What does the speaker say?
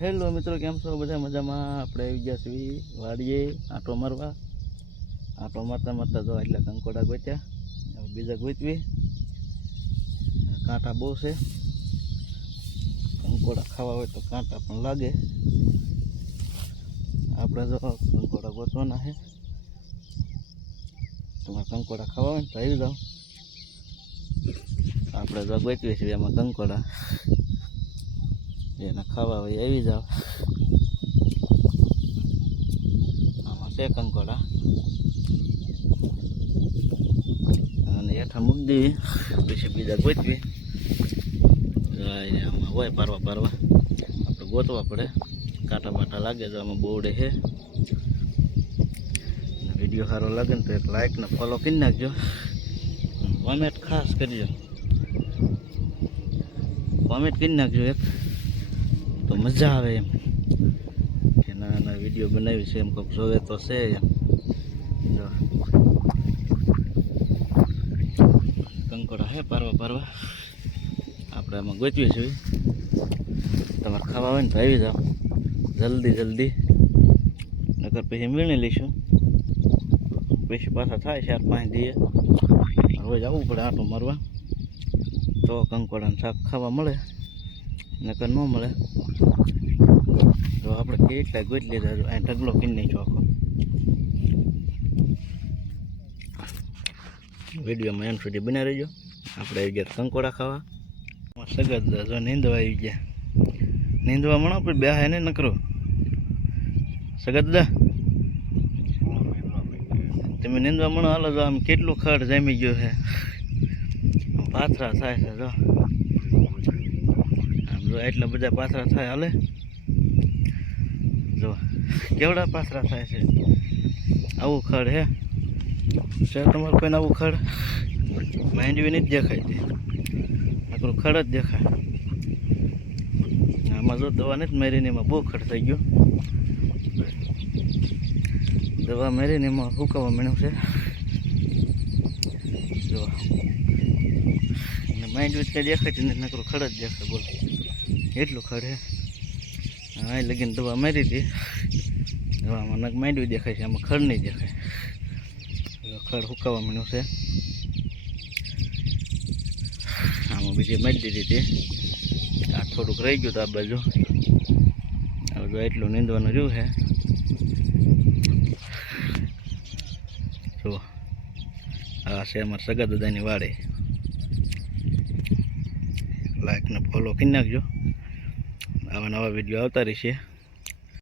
Hello મિત્રો, કેમ છો? બધા મજામાં? આપણે આવી ગયા છીએ વાડીએ આંટો મારવા. આંટો મારતા મારતા જો એટલે કંકોડા ગોત્યા, બીજા ગોતવી. કાંટા બહુ છે, કંકોડા ખાવા હોય તો કાંટા પણ લાગે. આપણે જો કંકોડા ગોતવાના છે. તમારે કંકોડા ખાવા હોય ને તો આવી જાઓ. આપણે જો ગોતવી છીએ એમાં કંકોડા, જેને ખાવા હોય આવી જાવ. આમાં છે કંકોડા અને હેઠા મૂકી દેવી, પછી બીજા ગોતવી. આમાં હોય પારવા આપણે ગોતવા પડે. કાંટા બાટા લાગે તો આમાં બોવડે છે. વિડીયો સારો લાગે ને તો એક લાઈક ને ફોલો કરી નાખજો. કોમેન્ટ ખાસ કરજો, કોમેન્ટ કરી નાખજો એક, તો મજા આવે એમ કે ના વિડીયો બનાવી છે એમ કોઈક જોવે તો છે એમ. જો કંકોડા હે પારવા આપણે આમાં ગોતવી છીએ. તમારે ખાવા હોય ને તો આવી જાઓ જલ્દી, નકર પછી મીણી લઈશું. પછી પાછા થાય 4-5 દિવસ રોજ આવવું પડે આંટો મારવા, તો કંકોડાનું શાક ખાવા મળે, નકર ન મળે. તો આપણે કેટલા ગોતી લીધા, અહીં ઢગલો પીને નહીં ચોખ્ખો. વિડીયોમાં એમ સુધી બના રહેજો. આપણે આવી ગયા કંકોડા ખાવા. સગત જો નીંદવા આવી ગયા. નીંદવા મળો આપણે બે ને નકરો સગત દા તમે નીંદવા મળો. હાલો જો આમ કેટલું ખડ જામી ગયો છે, પાથરા થાય છે. જો આમ જો એટલા બધા પાથરા થાય. હાલે જો કેવડા પાથરા થાય છે. આવું ખડ હે છે તમારે કોઈને? આવું ખડ માંડવી નથી દેખાયતી, નકરું ખડ જ દેખાય. આમાં જો દવા નથી મારીને એમાં બહુ ખડ થઈ ગયો. દવા મારીને એમાં સુકાવા મળ્યું છે. જો માંડવી કંઈ દેખાતી નથી, નકરું ખડ જ દેખાય. બોલો એટલું ખડ હે. અહીં લગીને દવા મારી હતી, દવામાં નક માંડવી દેખાય છે, આમાં ખડ નહીં દેખાય. ખડ સુકાવા મળ્યું છે. આમાં બીજી મારી દીધી હતી. આ થોડુંક રહી ગયું તો આ બાજુ. હવે જો એટલું નીંદવાનું રહ્યું છે. જુઓ આ છે અમારા સગા દાદાની વાડી. લાઈક ને ફોલો કરી નાખજો. આવા નવા વિડીયો આવતા રહેશે.